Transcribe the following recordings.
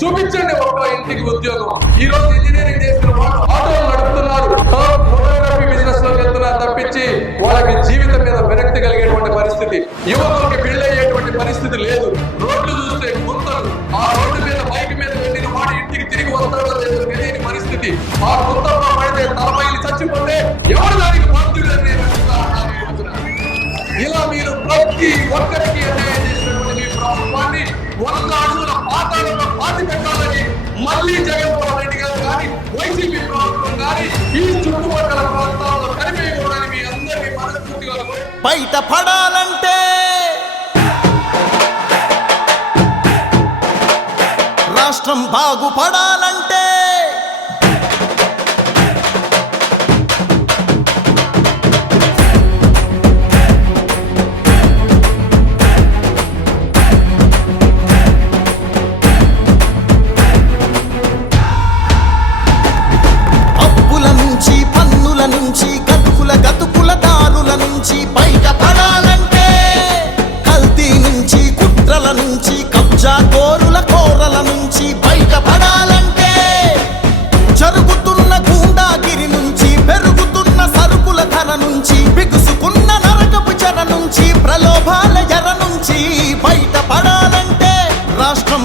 చూపించండి ఒక్క ఇంటికి ఉద్యోగం. ఈ రోజు ఇంజనీరింగ్ చేసిన వాళ్ళు ఆటోలు నడుపుతున్నారు ఫోటోగ్రఫీ బిజినెస్లో వెళ్తున్నారు తప్పించి వాళ్ళకి జీవితం మీద విరక్తి కలిగేటువంటి పరిస్థితి. యువకులకి పెళ్ళయ్యేటువంటి పరిస్థితి లేదు. రోడ్లు చూస్తే గుంతలు. ఆ రోడ్డు మీద బైక్ మీద వెళ్ళిన వాడు ఇంటికి తిరిగి వస్తాడో లేదో తెలియని పరిస్థితి. ఆ గుంత మళ్ళీ జగన్మోహన్ రెడ్డి గారు కానీ వైసీపీ ప్రభుత్వం కానీ ఈ చుట్టుపక్కల ప్రాంతాల్లో కనిపించకూడదని మీ అందరినీ మనస్ఫూర్తిగా బయట పడాలంటే రాష్ట్రం బాగుపడాలి. నుంచి పైగా పడాలంటే కల్తీ నుంచి కుట్రల నుంచి కబ్జా కోరుల కోరల నుంచి బయట పడాలంటే జరుగుతున్న గూండాగిరి నుంచి పెరుగుతున్న సరుకుల ధర నుంచి బిగుసుకున్న నరకపు చెర నుంచి ప్రలోభాల ఎర నుంచి బయట పడాలంటే రాష్ట్రం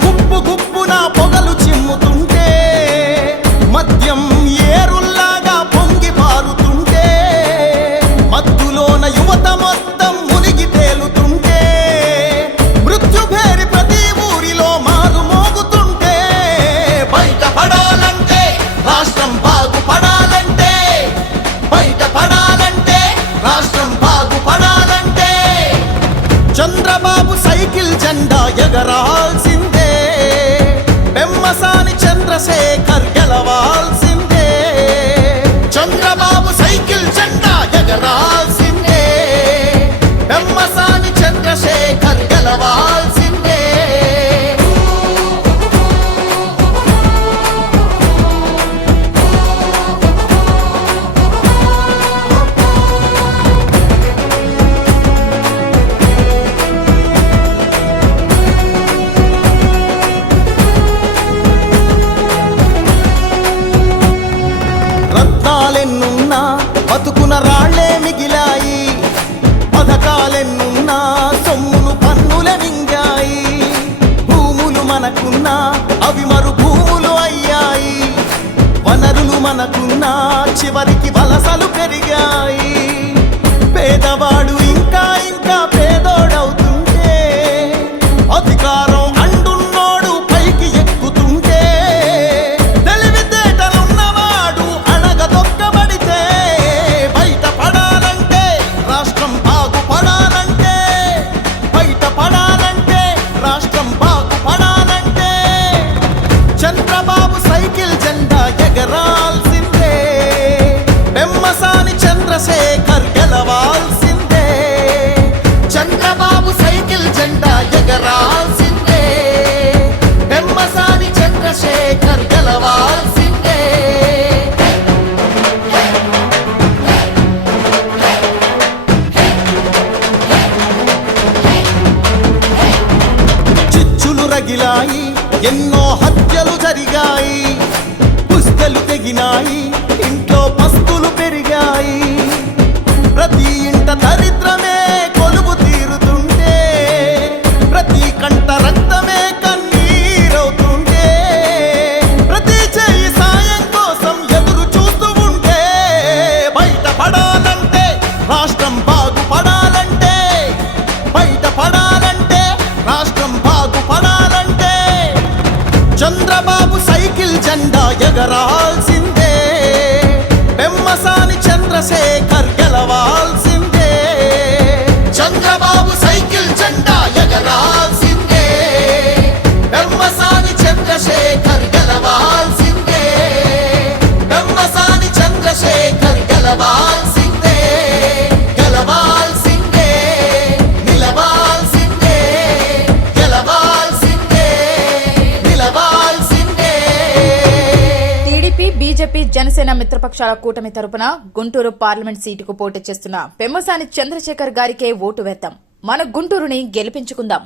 చంద్రబాబు సైకిల్ జెండా ఎగరాల్సిందే. బెమ్మసాని చంద్రశేఖర్ గెలవాల్సి పన్నుల భూములు మనకున్నా అవి మరు భూములు అయ్యాయి. వనరులు మనకున్నా చివరికి వలసలు సైకిల్ జెండా ఎగరాల్సిందే. బెమ్మసాని చంద్రశేఖర్ గెలవాల్సిందే. చంద్రబాబు సైకిల్ జెండా ఎగరాల్సిందే. బెమ్మసాని చంద్రశేఖర్ గెలవాల్సిందే. ఎన్నో హత్యలు జరిగాయి. பெருகினாயே చంద్రశేఖర్ బీజేపీ జనసేన మిత్రపక్షాల కూటమి తరపున గుంటూరు పార్లమెంట్ సీటుకు పోటీ చేస్తున్న పెమ్మసాని చంద్రశేఖర్ గారికే ఓటు వేద్దాం. మన గుంటూరుని గెలిపించుకుందాం.